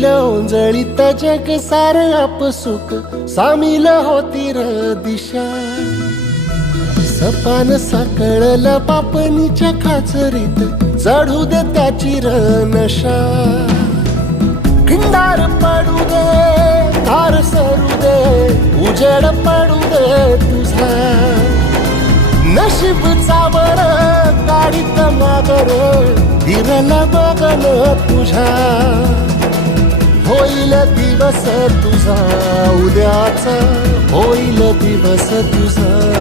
येईल ओंजळीत जग सार आपसुक सामील होती र दिशा सपान साकळल पापणीच्या खाचरीत चढू दे त्याची र नशा खिंडार पडू दे धार सरू दे उजेड पडू दे तुझा नशीब चावर गाडीत मागर फिरल बघन तुझ्या होईल दिवस तुझा उद्याचा होईल दिवस तुझा